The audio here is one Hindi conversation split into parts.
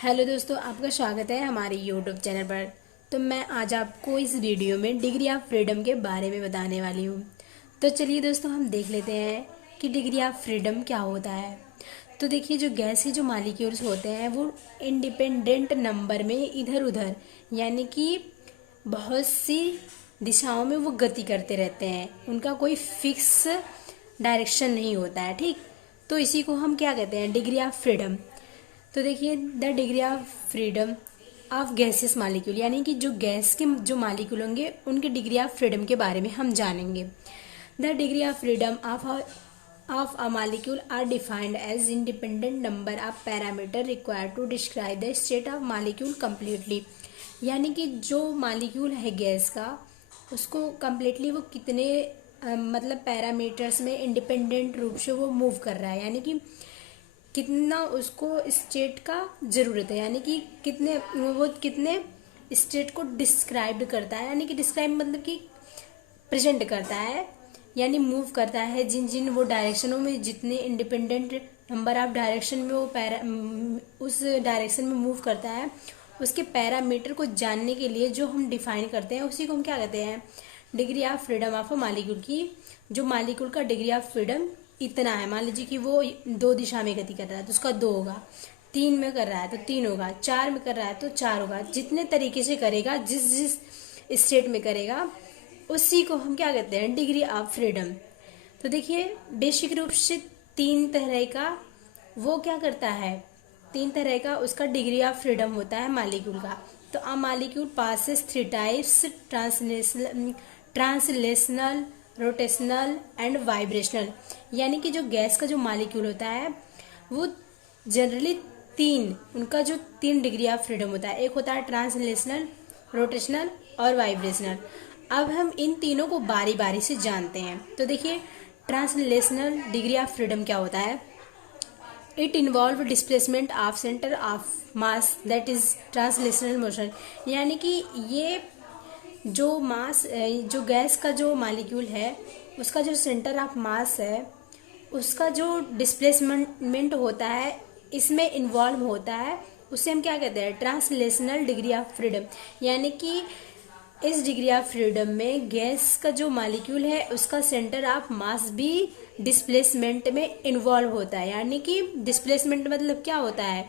हेलो दोस्तों, आपका स्वागत है हमारे यूट्यूब चैनल पर। तो मैं आज आपको इस वीडियो में डिग्री ऑफ फ्रीडम के बारे में बताने वाली हूँ। तो चलिए दोस्तों, हम देख लेते हैं कि डिग्री ऑफ फ्रीडम क्या होता है। तो देखिए, जो गैस के जो मालिक्यूल्स होते हैं वो इंडिपेंडेंट नंबर में इधर उधर यानी कि बहुत सी दिशाओं में वो गति करते रहते हैं। उनका कोई फिक्स डायरेक्शन नहीं होता है, ठीक। तो इसी को हम क्या कहते हैं, डिग्री ऑफ फ्रीडम। तो देखिए, the degree of freedom of gaseous molecule, यानी कि जो गैस के जो मालिक्यूल होंगे उनके डिग्री ऑफ फ्रीडम के बारे में हम जानेंगे। The degree of freedom of a molecule are defined as independent number of parameter required to describe the state of molecule completely. यानी कि जो मालिक्यूल है गैस का, उसको कम्प्लीटली वो कितने मतलब पैरामीटर्स में इंडिपेंडेंट रूप से वो मूव कर रहा है, यानी कि कितना उसको स्टेट का ज़रूरत है, यानी कि कितने स्टेट को डिस्क्राइब करता है। यानी कि डिस्क्राइब मतलब कि प्रेजेंट करता है, यानी मूव करता है जिन जिन वो डायरेक्शनों में, जितने इंडिपेंडेंट नंबर ऑफ डायरेक्शन में वो उस डायरेक्शन में मूव करता है, उसके पैरामीटर को जानने के लिए जो हम डिफाइन करते हैं उसी को हम क्या कहते हैं, degree of freedom of a molecule की। जो मालिक्यूल का डिग्री ऑफ फ्रीडम इतना है, मान लीजिए कि वो 2 दिशा में गति कर रहा है तो उसका 2 होगा, 3 में कर रहा है तो 3 होगा, 4 में कर रहा है तो 4 होगा। जितने तरीके से करेगा, जिस जिस स्टेट में करेगा, उसी को हम क्या कहते हैं, डिग्री ऑफ फ्रीडम। तो देखिए, बेसिक रूप से 3 तरह का वो क्या करता है, 3 तरह का उसका डिग्री ऑफ फ्रीडम होता है मालिक्यूल का। तो अ molecule passes 3 types, translational, rotational and vibrational. यानी कि जो गैस का जो मालिक्यूल होता है वो जनरली 3, उनका जो 3 डिग्री ऑफ फ्रीडम होता है। एक होता है ट्रांसलेशनल, रोटेशनल और वाइब्रेशनल। अब हम इन तीनों को बारी बारी से जानते हैं। तो देखिए, ट्रांसलेशनल डिग्री ऑफ फ्रीडम क्या होता है। It involve displacement of centre of mass, that is translational motion. यानी कि ये जो मास, जो गैस का जो मालिक्यूल है उसका जो सेंटर ऑफ मास है, उसका जो डिस्प्लेसमेंट होता है, इसमें इन्वॉल्व होता है, उसे हम क्या कहते हैं, ट्रांसलेशनल डिग्री ऑफ फ्रीडम। यानी कि इस डिग्री ऑफ फ्रीडम में गैस का जो मालिक्यूल है उसका सेंटर ऑफ मास भी डिस्प्लेसमेंट में इन्वॉल्व होता है। यानी कि डिस्प्लेसमेंट मतलब क्या होता है,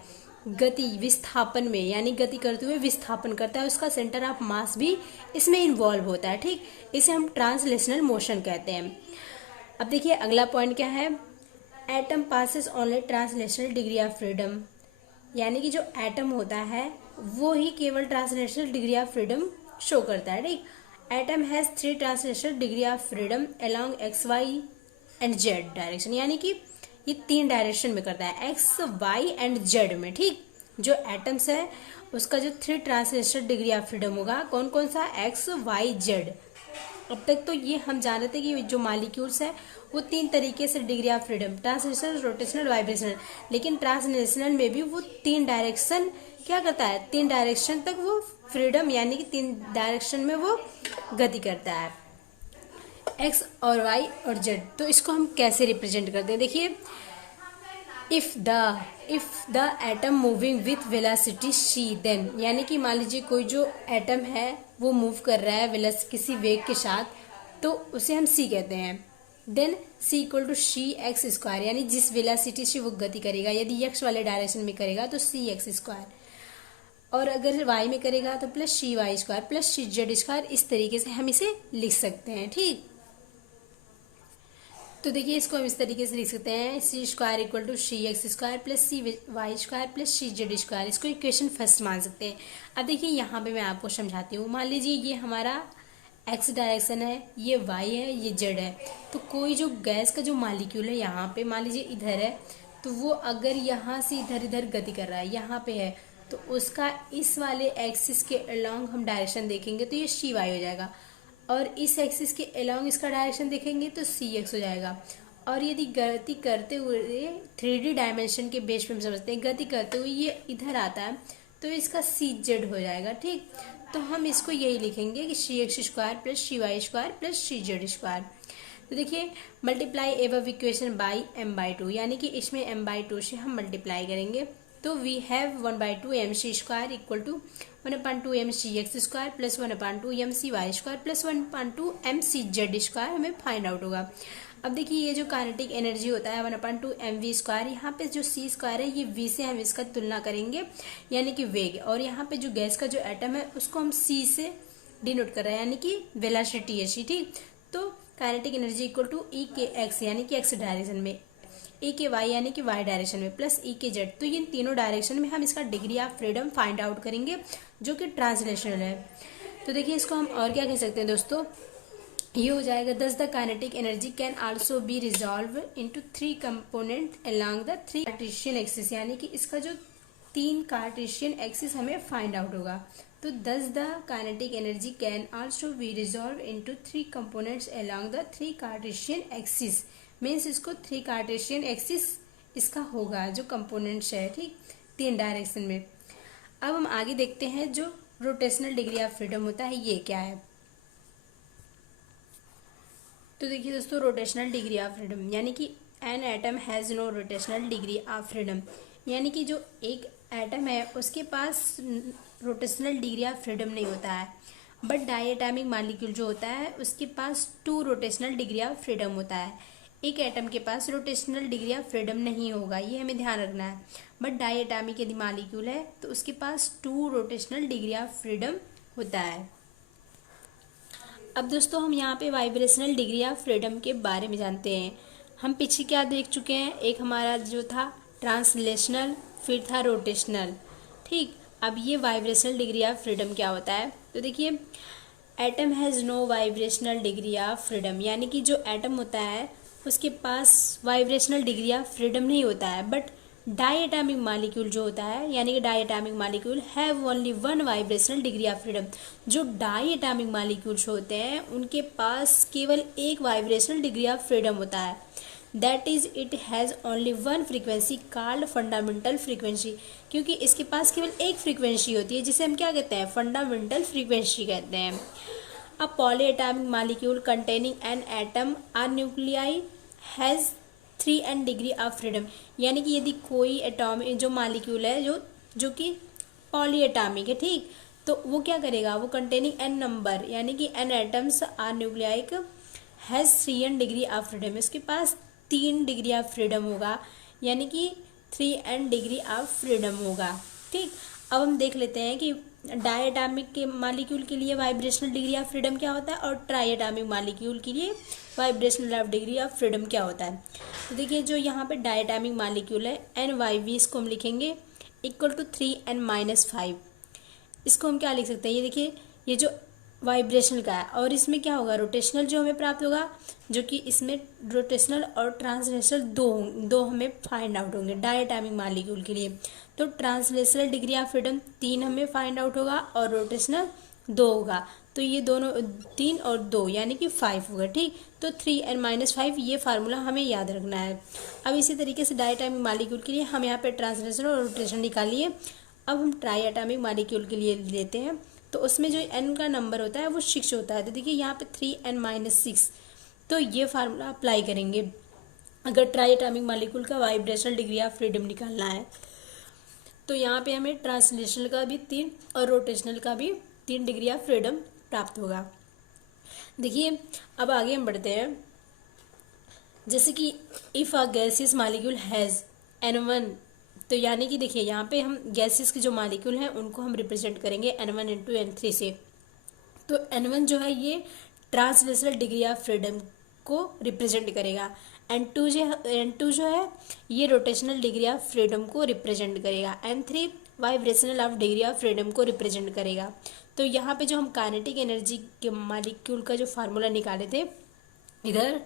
गति, विस्थापन में, यानी गति करते हुए विस्थापन करता है, उसका सेंटर ऑफ मास भी इसमें इन्वॉल्व होता है, ठीक। इसे हम ट्रांसलेशनल मोशन कहते हैं। अब देखिए, अगला पॉइंट क्या है, atom possess only translational degree of freedom. यानी कि जो एटम होता है वो ही केवल translational degree of freedom show करता है, ठीक। Atom has 3 translational degree of freedom along X, Y and Z direction. यानी कि ये 3 डायरेक्शन में करता है, एक्स, वाई एंड जेड में, ठीक। जो एटम्स है उसका जो 3 ट्रांसलेशनल डिग्री ऑफ फ्रीडम होगा, कौन कौन सा, एक्स, वाई, जेड। अब तक तो ये हम जान रहे थे कि जो मालिक्यूल्स है वो 3 तरीके से degree of freedom, translational, rotational, vibrational. लेकिन ट्रांसलेशनल में भी वो 3 डायरेक्शन क्या करता है, 3 डायरेक्शन तक वो फ्रीडम, यानी कि 3 डायरेक्शन में वो गति करता है, एक्स और वाई और जेड। तो इसको हम कैसे रिप्रेजेंट करते हैं, देखिए, if the atom moving with velocity C, then, यानी कि मान लीजिए कोई जो एटम है वो मूव कर रहा है किसी वेग के साथ, तो उसे हम सी कहते हैं। Then C equal to C x square, यानी जिस वेलोसिटी से वो गति करेगा, यदि एक्स वाले डायरेक्शन में करेगा तो सी एक्स स्क्वायर, और अगर वाई में करेगा तो plus C y square plus C z square. इस तरीके से हम इसे लिख सकते हैं, ठीक। तो देखिए, इसको हम इस तरीके से लिख सकते हैं, C square equal to C x square plus C y square plus C z square. इसको इक्वेशन फर्स्ट मान सकते हैं। अब देखिए, यहाँ पे मैं आपको समझाती हूँ। मान लीजिए ये हमारा एक्स डायरेक्शन है, ये वाई है, ये जेड है। तो कोई जो गैस का जो मालिक्यूल है यहाँ पे, मान लीजिए इधर है, तो वो अगर यहाँ से इधर इधर गति कर रहा है, यहाँ पे है, तो उसका इस वाले एक्सिस के अलोंग हम डायरेक्शन देखेंगे तो ये सी वाई हो जाएगा, और इस एक्सिस के अलोंग इसका डायरेक्शन देखेंगे तो सी एक्स हो जाएगा। और यदि गति करते हुए 3D डायमेंशन के बेस पे हम समझते हैं, गति करते हुए ये इधर आता है तो इसका सी जेड हो जाएगा, ठीक। तो हम इसको यही लिखेंगे कि सी x square plus C y square plus C z square. तो देखिए, multiply above equation by m/2, यानी कि इसमें m/2 से हम मल्टीप्लाई करेंगे तो we have 1/2 mc square equal to 1/2 mc x square plus 1/2 mc y square plus 1/2 mc z square हमें फाइंड आउट होगा। अब देखिए ये जो काइनेटिक एनर्जी होता है 1/2 mv स्क्वायर, यहाँ पे जो c स्क्वायर है ये v से हम इसका तुलना करेंगे यानी कि वेग, और यहाँ पे जो गैस का जो एटम है उसको हम c से डिनोट कर रहे हैं यानी कि वेलोसिटी है c, ठीक। तो काइनेटिक एनर्जी इक्वल टू ई के एक्स यानी कि एक्स डायरेक्शन में, ई के वाई यानी कि वाई डायरेक्शन में, प्लस ई के जेड। तो इन तीनों डायरेक्शन में हम इसका degree of freedom find out करेंगे जो कि ट्रांसलेशनल है। तो देखिए इसको हम और क्या कह सकते हैं दोस्तों, ये हो जाएगा दस the kinetic energy can also be resolve into 3 component along the 3 Cartesian axis, यानी कि इसका जो 3 कार्टेशियन एक्सिस हमें फाइंड आउट होगा। तो दस the kinetic energy can also be resolve into 3 components along the 3 Cartesian axis, means इसको 3 कार्टेशियन एक्सिस इसका होगा जो कंपोनेंट्स है, ठीक, 3 डायरेक्शन में। अब हम आगे देखते हैं जो रोटेशनल डिग्री ऑफ फ्रीडम होता है ये क्या है। तो देखिए दोस्तों रोटेशनल डिग्री ऑफ फ्रीडम यानी कि an atom has no rotational degree of freedom, यानी कि जो एक एटम है उसके पास रोटेशनल डिग्री ऑफ फ्रीडम नहीं होता है, बट डायएटॉमिक मॉलिक्यूल जो होता है उसके पास 2 रोटेशनल डिग्री ऑफ फ्रीडम होता है। एक एटम के पास रोटेशनल डिग्री ऑफ फ्रीडम नहीं होगा, ये हमें ध्यान रखना है, बट डायएटॉमिक यदि मॉलिक्यूल है तो उसके पास 2 रोटेशनल डिग्री ऑफ फ्रीडम होता है। अब दोस्तों हम यहाँ पे वाइब्रेशनल डिग्री ऑफ फ्रीडम के बारे में जानते हैं। हम पीछे क्या देख चुके हैं, एक हमारा जो था ट्रांसलेशनल, फिर था रोटेशनल, ठीक। अब ये वाइब्रेशनल डिग्री ऑफ फ्रीडम क्या होता है, तो देखिए atom has no vibrational degree of freedom, यानी कि जो एटम होता है उसके पास वाइब्रेशनल डिग्री ऑफ फ्रीडम नहीं होता है, बट डायएटॉमिक मॉलिक्यूल जो होता है यानी कि diatomic molecule have only 1 vibrational degree of freedom. जो डायएटॉमिक मॉलिक्यूल्स होते हैं उनके पास केवल एक वाइब्रेशनल डिग्री ऑफ फ्रीडम होता है, that is it has only 1 frequency called fundamental frequency, क्योंकि इसके पास केवल एक फ्रीक्वेंसी होती है जिसे हम क्या कहते हैं, फंडामेंटल फ्रीक्वेंसी कहते हैं। A polyatomic molecule containing an atom or nuclei has 3n degree of freedom, यानी कि यदि कोई एटॉमिक जो मॉलिक्यूल है जो कि पॉलीएटॉमिक है, ठीक, तो वो क्या करेगा, वो कंटेनिंग n नंबर यानी कि n atoms are nucleic has 3n degree of freedom, इसके पास 3 डिग्री ऑफ फ्रीडम होगा यानी कि 3n डिग्री ऑफ फ्रीडम होगा, ठीक। अब हम देख लेते हैं कि डायएटॉमिक के मॉलिक्यूल के लिए वाइब्रेशनल डिग्री ऑफ फ्रीडम क्या होता है और ट्राइएटॉमिक मॉलिक्यूल के लिए vibrational of degree of freedom क्या होता है। तो देखिए जो यहाँ पे डायएटॉमिक मॉलिक्यूल है NYV, इसको हम लिखेंगे इक्वल टू 3n-5। इसको हम क्या लिख सकते हैं, ये देखिए ये जो वाइब्रेशनल का है, और इसमें क्या होगा, रोटेशनल जो हमें प्राप्त होगा, जो कि इसमें रोटेशनल और ट्रांसलेशनल दो हमें फाइंड आउट होंगे डायएटॉमिक मॉलिक्यूल के लिए। तो ट्रांसलेशनल डिग्री ऑफ फ्रीडम 3 हमें फाइंड आउट होगा और रोटेशनल 2 होगा, तो ये दोनों 3 और 2 यानी कि 5 होगा, ठीक। तो 3n-5 ये फार्मूला हमें याद रखना है। अब इसी तरीके से डायएटॉमिक मॉलिक्यूल के लिए हम यहाँ पे ट्रांसलेशनल और रोटेशन निकालिए। अब हम ट्राइएटॉमिक मॉलिक्यूल के लिए लेते हैं, तो उसमें जो n का नंबर होता है वो 6 होता है, तो देखिए यहाँ पे 3n-6, तो ये फार्मूला अप्लाई करेंगे अगर ट्राइएटॉमिक मॉलिक्यूल का वाइब्रेशनल डिग्री ऑफ फ्रीडम निकालना है। तो यहाँ पे हमें ट्रांसलेशनल का भी 3 और रोटेशनल का भी 3 डिग्री ऑफ फ्रीडम प्राप्त होगा। देखिए अब आगे हम बढ़ते हैं, जैसे कि if a gaseous molecule has n1, तो यानी कि देखिए यहाँ पे हम गैसेस के जो मॉलिक्यूल हैं उनको हम रिप्रेजेंट करेंगे n1 इंटू n3 से। तो n1 जो है ये ट्रांसलेशनल डिग्री ऑफ फ्रीडम को रिप्रेजेंट करेगा, n2 जो है ये रोटेशनल डिग्री ऑफ फ्रीडम को रिप्रेजेंट करेगा, n3 vibrational of degree of freedom को रिप्रेजेंट करेगा। तो यहाँ पे जो हम काइनेटिक एनर्जी के मॉलिक्यूल का जो फार्मूला निकाले थे, इधर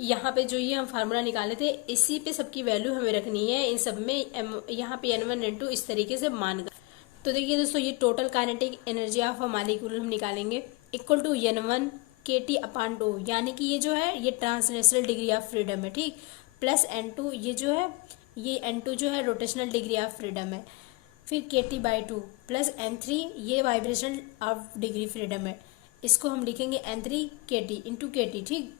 यहाँ पे जो ये हम फार्मूला निकाले थे इसी पे सबकी वैल्यू हमें रखनी है, इन सब में यहाँ पे n1 n2 इस तरीके से मान कर। तो देखिए दोस्तों ये total kinetic energy of a molecule हम निकालेंगे इक्वल टू n1 kT/2, यानी कि ये जो है ये ट्रांसलेशनल डिग्री ऑफ फ्रीडम है, ठीक, प्लस n2 ये जो है ये n2 जो है रोटेशनल डिग्री ऑफ फ्रीडम है, फिर kT/2 प्लस n3 ये वाइब्रेशनल ऑफ डिग्री फ्रीडम है, इसको हम लिखेंगे n3 kT इंटू kT, ठीक।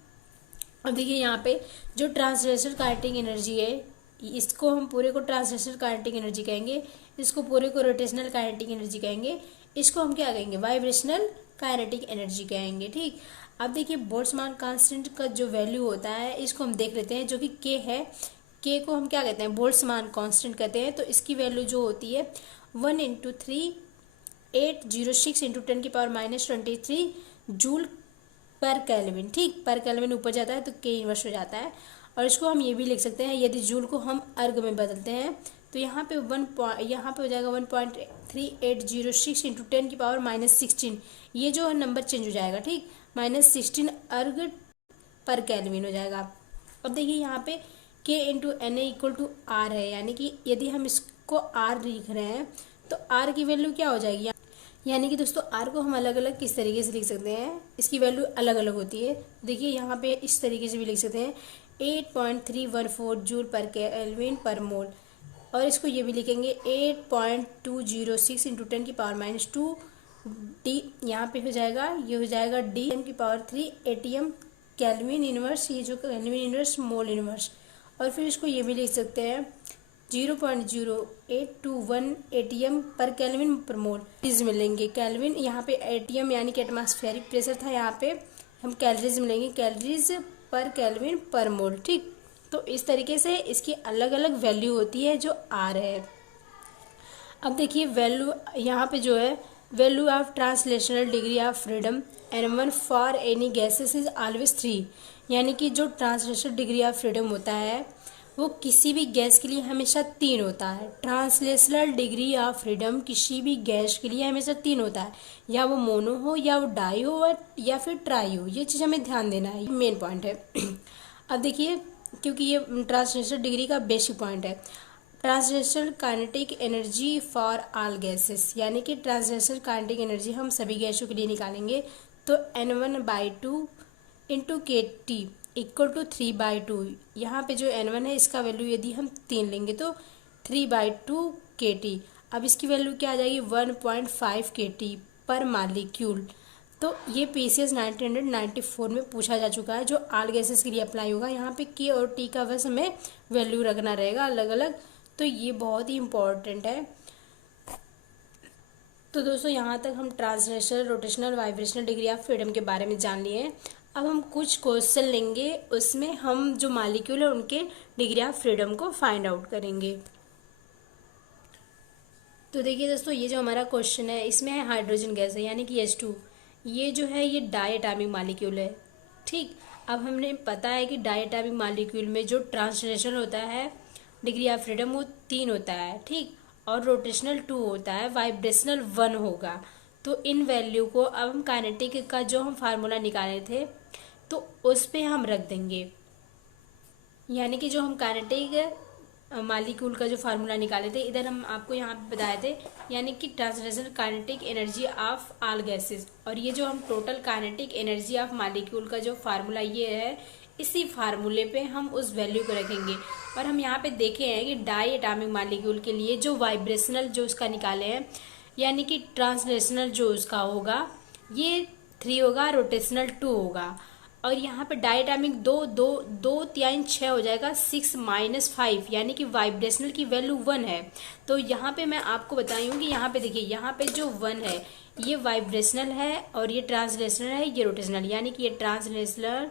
अब देखिए यहाँ पे जो ट्रांसलेशनल काइनेटिक एनर्जी है इसको हम पूरे को ट्रांसलेशनल काइनेटिक एनर्जी कहेंगे, इसको पूरे को रोटेशनल काइनेटिक एनर्जी कहेंगे, इसको हम क्या कहेंगे, वाइब्रेशनल काइनेटिक एनर्जी कहेंगे। ठीक, अब देखिए बोल्ट्जमान कांस्टेंट का जो वैल्यू होता है इसको हम देख लेते हैं, जो कि के है। के को हम क्या कहते हैं, बोल्ट्जमान कांस्टेंट कहते हैं। तो इसकी वैल्यू जो होती है 1 × 3 806 × 10⁻⁻23 जूल पर केल्विन। ठीक, पर केल्विन ऊपर जाता है तो के इनवर्स हो जाता है। और इसको हम ये भी लिख सकते हैं, यदि जूल को हम अर्ग में बदलते हैं तो यहाँ पे यहाँ पे हो जाएगा 1.3806 × 10⁻⁻16। ये जो नंबर चेंज हो जाएगा, ठीक, -16 अर्ग पर केल्विन हो जाएगा। अब देखिए यहाँ पे K × Na = R है, यानी कि यदि हम इसको R लिख रहे हैं तो R की वैल्यू क्या हो जाएगी, यानी कि दोस्तों R को हम अलग अलग किस तरीके से लिख सकते हैं, इसकी वैल्यू अलग अलग होती है। देखिए यहाँ पे इस तरीके से भी लिख सकते हैं 8.314 जूल पर केल्विन पर मोल, और इसको ये भी लिखेंगे 8.206 × 10⁻⁻2 डी, यहाँ पे हो जाएगा, ये हो जाएगा D⁻³ ATM केल्विन इनवर्स, ये जो केल्विन इनवर्स मोल इनवर्स। और फिर इसको ये भी लिख सकते हैं 0.0821 ATM पर केल्विन पर मोल कैलरीज मिलेंगे। केल्विन यहाँ पे ATM यानी कि एटमॉस्फेरिक प्रेशर था, यहाँ पे हम कैलरीज मिलेंगे, कैलरीज पर केल्विन पर मोल। ठीक, तो इस तरीके से इसकी अलग अलग वैल्यू होती है जो R है। अब देखिए वैल्यू यहाँ पे जो है, value of translational degree of freedom N1 for any gases is always 3, यानी कि जो ट्रांसलेशनल डिग्री ऑफ फ्रीडम होता है वो किसी भी गैस के लिए हमेशा 3 होता है। ट्रांसलेशनल डिग्री ऑफ फ्रीडम किसी भी गैस के लिए हमेशा 3 होता है, या वो मोनो हो, या वो डाई हो, या फिर ट्राई हो। ये चीज़ हमें ध्यान देना है, मेन पॉइंट है। अब देखिए, क्योंकि ये ट्रांसलेशनल डिग्री का बेसिक पॉइंट है, translational kinetic energy for all gases, यानी कि ट्रांसलेशनल काइनेटिक एनर्जी हम सभी गैसों के लिए निकालेंगे तो N1/2 × KT = 3/2। यहाँ पे जो N1 है इसका वैल्यू यदि हम 3 लेंगे तो 3/2 KT। अब इसकी वैल्यू क्या आ जाएगी, 1.5 KT पर मालिक्यूल। तो ये PCS 1994 में पूछा जा चुका है, जो ऑल गैसेस के लिए अप्लाई होगा। यहाँ पे K और T का बस हमें वैल्यू रखना रहेगा अलग अलग, तो ये बहुत ही इम्पोर्टेंट है। तो दोस्तों यहाँ तक हम translational, rotational, vibrational degree of freedom के बारे में जान लिए हैं। अब हम कुछ क्वेश्चन लेंगे, उसमें हम जो मॉलिक्यूल है उनके डिग्री ऑफ फ्रीडम को फाइंड आउट करेंगे। तो देखिए दोस्तों, ये जो हमारा क्वेश्चन है इसमें है हाइड्रोजन गैस है, यानी कि H2। ये जो है ये डाई एटॉमिक मॉलिक्यूल है। ठीक, अब हमने पता है कि डाई एटॉमिक मॉलिक्यूल में जो ट्रांसलेशनल होता है डिग्री ऑफ फ्रीडम वो 3 होता है। ठीक, और रोटेशनल 2 होता है, वाइब्रेशनल 1 होगा। तो इन वैल्यू को अब हम काइनेटिक का जो हम फार्मूला निकाले थे तो उस पे हम रख देंगे, यानी कि जो हम काइनेटिक मॉलिक्यूल का जो फार्मूला निकाले थे, इधर हम आपको यहाँ पे बताए थे, यानी कि translational kinetic energy of all gases. और ये जो हम total kinetic energy of molecule का जो फार्मूला ये है, इसी फार्मूले पे हम उस वैल्यू को रखेंगे। और हम यहाँ पे देखे हैं कि डाई एटॉमिक मॉलिक्यूल के लिए जो वाइब्रेशनल जो उसका निकाले हैं, यानी कि ट्रांसलेशनल जो उसका होगा ये 3 होगा, रोटेशनल 2 होगा। और यहाँ पे डाई एटॉमिक 2 हो जाएगा 6 - 5, यानी कि वाइब्रेशनल की वैल्यू 1 है। तो यहाँ पे मैं आपको बताई हूँ कि यहाँ पे देखिए, यहाँ पे जो 1 है ये वाइब्रेशनल है और ये ट्रांसलेशनल है, ये रोटेशनल, यानी कि ये ट्रांसलेशनल,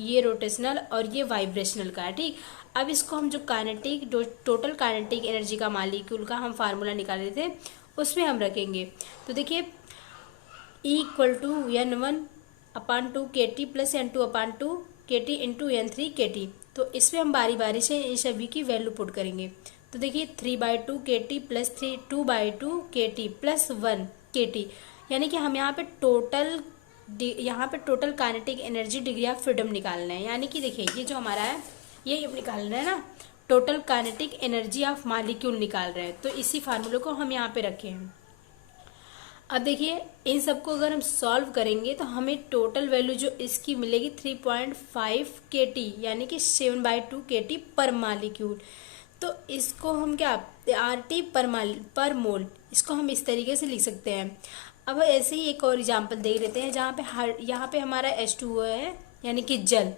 ये रोटेशनल और ये वाइब्रेशनल का है। ठीक, अब इसको हम जो काइनेटिक टोटल काइनेटिक एनर्जी का मॉलिक्यूल का हम फार्मूला निकाले थे उसमें हम रखेंगे। तो देखिए E = N1/2 KT + N2/2 KT × N3 KT। तो इसमें हम बारी बारी से इन सभी की वैल्यू पुट करेंगे। तो देखिए 3/2 KT + 2/2 KT + 1 KT, यानी कि हम यहाँ पे total kinetic energy degree of freedom निकालना है। यानी कि देखिए ये जो हमारा है ये निकालना है ना, total kinetic energy of molecule निकाल रहे हैं। तो इसी फार्मूले को हम यहाँ पे रखे हैं। अब देखिए इन सबको अगर हम सॉल्व करेंगे तो हमें टोटल वैल्यू जो इसकी मिलेगी 3.5 KT, यानी कि 7/2 KT पर मॉलिक्यूल। तो इसको हम क्या, RT पर मोल, इसको हम इस तरीके से लिख सकते हैं। अब ऐसे ही एक और एग्जांपल देख लेते हैं, जहाँ पे यहाँ पे हमारा H2O है, यानी कि जल।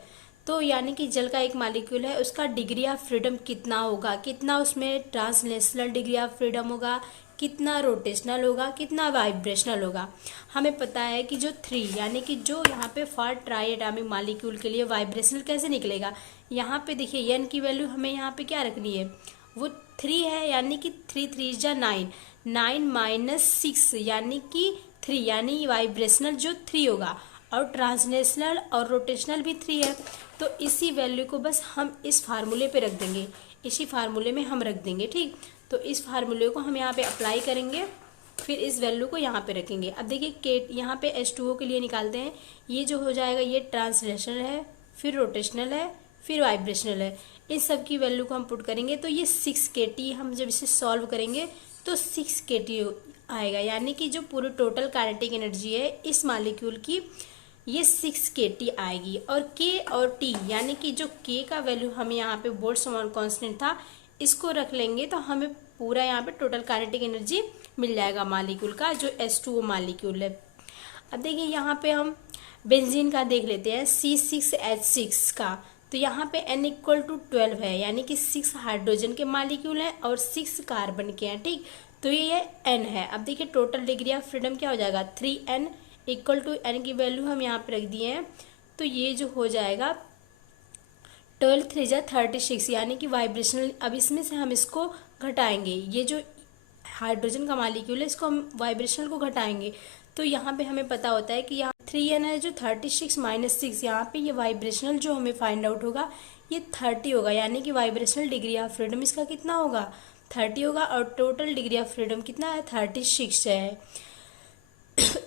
तो यानी कि जल का एक मॉलिक्यूल है, उसका डिग्री ऑफ फ्रीडम कितना होगा, कितना उसमें ट्रांसलेशनल डिग्री ऑफ फ्रीडम होगा, कितना रोटेशनल होगा, कितना वाइब्रेशनल होगा। हमें पता है कि जो 3 यानी कि जो यहाँ पे फॉर ट्राई एटॉमिक मॉलिक्यूल के लिए वाइब्रेशनल कैसे निकलेगा, यहाँ पे देखिए n की वैल्यू हमें यहाँ पे क्या रखनी है, वो 3 है, यानी कि 3 3 जा 9, 9 माइनस 6 यानी कि 3, यानी वाइब्रेशनल जो 3 होगा, और ट्रांसलेशनल और रोटेशनल भी 3 है। तो इसी वैल्यू को बस हम इस फार्मूले पे रख देंगे, इसी फार्मूले में हम रख देंगे, ठीक। तो इस फार्मूले को हम यहाँ पे अप्लाई करेंगे, फिर इस वैल्यू को यहाँ पे रखेंगे। अब देखिए के यहाँ पे H2O के लिए निकालते हैं, ये जो हो जाएगा ये ट्रांसलेशनल है, फिर रोटेशनल है, फिर वाइब्रेशनल है। इस सब की वैल्यू को हम पुट करेंगे तो ये 6 kT, हम जब इसे सॉल्व करेंगे तो 6 kT आएगा, यानी कि जो पूरी टोटल काइनेटिक एनर्जी है इस मॉलिक्यूल की ये 6 kT आएगी। और K और T यानी कि जो K का वैल्यू हमें यहाँ पे बोल्ट्जमान कांस्टेंट था, इसको रख लेंगे तो हमें पूरा यहाँ पे टोटल काइनेटिक एनर्जी मिल जाएगा मॉलिक्यूल का, जो H2O मॉलिक्यूल है। अब देखिए यहाँ पे हम बेंजीन का देख लेते हैं, C6H6 का। तो यहाँ पे N इक्वल टू 12 है, यानी कि 6 हाइड्रोजन के मॉलिक्यूल हैं और 6 कार्बन के हैं, ठीक। तो ये N है। अब देखिए टोटल डिग्री ऑफ फ्रीडम क्या हो जाएगा, 3N इक्वल टू N की वैल्यू हम यहाँ पे रख दिए हैं, तो ये जो हो जाएगा 12 3 जा 36, यानी कि वाइब्रेशनल। अब इसमें से हम इसको घटाएंगे, ये जो हाइड्रोजन का मॉलिक्यूल है इसको हम वाइब्रेशनल को घटाएंगे, तो यहाँ पे हमें पता होता है कि यहाँ 3N है जो 36 माइनस 6, यहाँ पे ये वाइब्रेशनल जो हमें फाइंड आउट होगा ये 30 होगा, यानी कि वाइब्रेशनल डिग्री ऑफ फ्रीडम इसका कितना होगा, 30 होगा, और टोटल डिग्री ऑफ फ्रीडम कितना है, 36 है।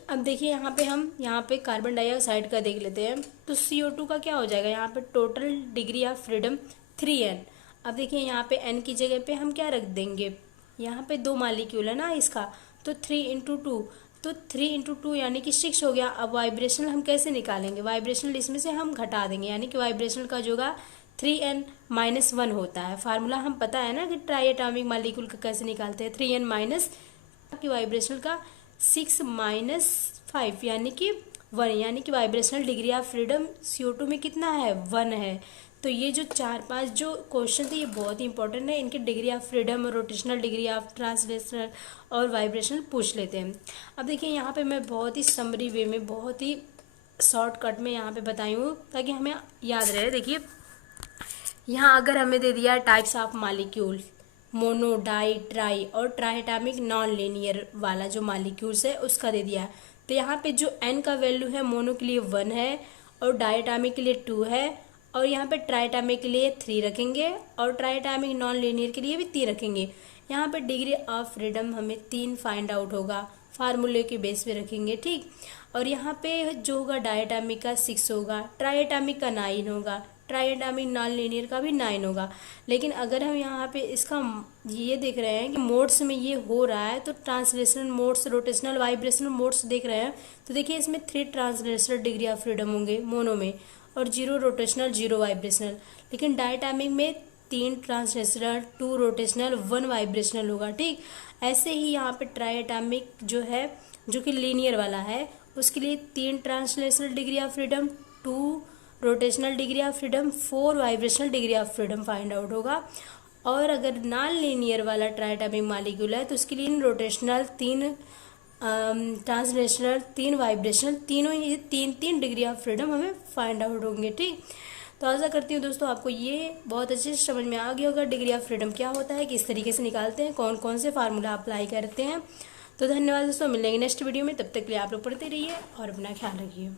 अब देखिए हम यहाँ पे कार्बन डाइऑक्साइड का देख लेते हैं, तो CO2 का क्या हो जाएगा, यहाँ पे total degree of freedom 3N। अब देखिए यहाँ पे N की जगह पे हम क्या रख देंगे, यहाँ पे 2 मॉलिक्यूल है ना इसका, तो 3 इंटू 2, तो 3 इंटू 2 यानी कि 6 हो गया। अब वाइब्रेशनल हम कैसे निकालेंगे, वाइब्रेशनल इसमें से हम घटा देंगे, यानी कि वाइब्रेशनल का जो होगा 3N माइनस 1 होता है। फार्मूला हम पता है ना कि ट्राई एटॉमिक मॉलिक्यूल का कैसे निकालते हैं, 3N माइनस की वाइब्रेशनल का 6 माइनस 5 यानी कि 1, यानी कि vibrational degree of freedom CO2 में कितना है, 1 है। तो ये जो 4-5 जो क्वेश्चन थे ये बहुत ही इंपॉर्टेंट है, इनके degree of freedom, rotational degree of translational और वाइब्रेशनल पूछ लेते हैं। अब देखिए यहाँ पे मैं बहुत ही समरी वे में, बहुत ही शॉर्टकट में यहाँ पे बताई हूँ ताकि हमें याद रहे। देखिए यहाँ अगर हमें दे दिया types of molecule, mono, di, tri और ट्राइएटॉमिक नॉन लीनियर वाला जो मॉलिक्यूल्स है उसका दे दिया है, तो यहाँ पे जो N का वैल्यू है मोनो के लिए 1 है, और डाइएटॉमिक के लिए 2 है, और यहाँ पे ट्राइएटॉमिक के लिए 3 रखेंगे, और ट्राइएटॉमिक नॉन लीनियर के लिए भी 3 रखेंगे। यहाँ पे डिग्री ऑफ फ्रीडम हमें 3 फाइंड आउट होगा, फार्मूले के बेस पे रखेंगे, ठीक। और यहाँ पे जो होगा डाइएटॉमिक का 6 होगा, ट्राइएटॉमिक का 9 होगा, ट्राइएटॉमिक नॉन लीनियर का भी 9 होगा। लेकिन अगर हम यहाँ पे इसका ये देख रहे हैं कि मोड्स में ये हो रहा है, तो translational modes, rotational, vibrational modes देख रहे हैं, तो देखिए इसमें 3 ट्रांसलेशनल डिग्री ऑफ फ्रीडम होंगे मोनो में, और 0 रोटेशनल 0 वाइब्रेशनल। लेकिन डायटॉमिक में 3 ट्रांसलेशनल, 2 रोटेशनल, 1 वाइब्रेशनल होगा, ठीक। ऐसे ही यहाँ पे ट्राइएटॉमिक जो है, जो कि लीनियर वाला है, उसके लिए 3 translational degree of freedom, 2 rotational degree of freedom, 4 vibrational degree of freedom find out होगा। और अगर नॉन लीनियर वाला ट्राइएटॉमिक मॉलिक्यूल है तो उसके लिए रोटेशनल 3, ट्रांसलेशनल 3, वाइब्रेशनल, तीनों ये 3 डिग्री ऑफ फ्रीडम हमें फाइंड आउट होंगे, ठीक। तो आशा करती हूँ दोस्तों आपको ये बहुत अच्छे से समझ में आ गया होगा डिग्री ऑफ फ्रीडम क्या होता है, किस तरीके से निकालते हैं, कौन कौन से फार्मूला अप्लाई करते हैं। तो धन्यवाद दोस्तों, मिलेंगे नेक्स्ट वीडियो में, तब तक के लिए आप लोग पढ़ते रहिए और अपना ख्याल रखिए।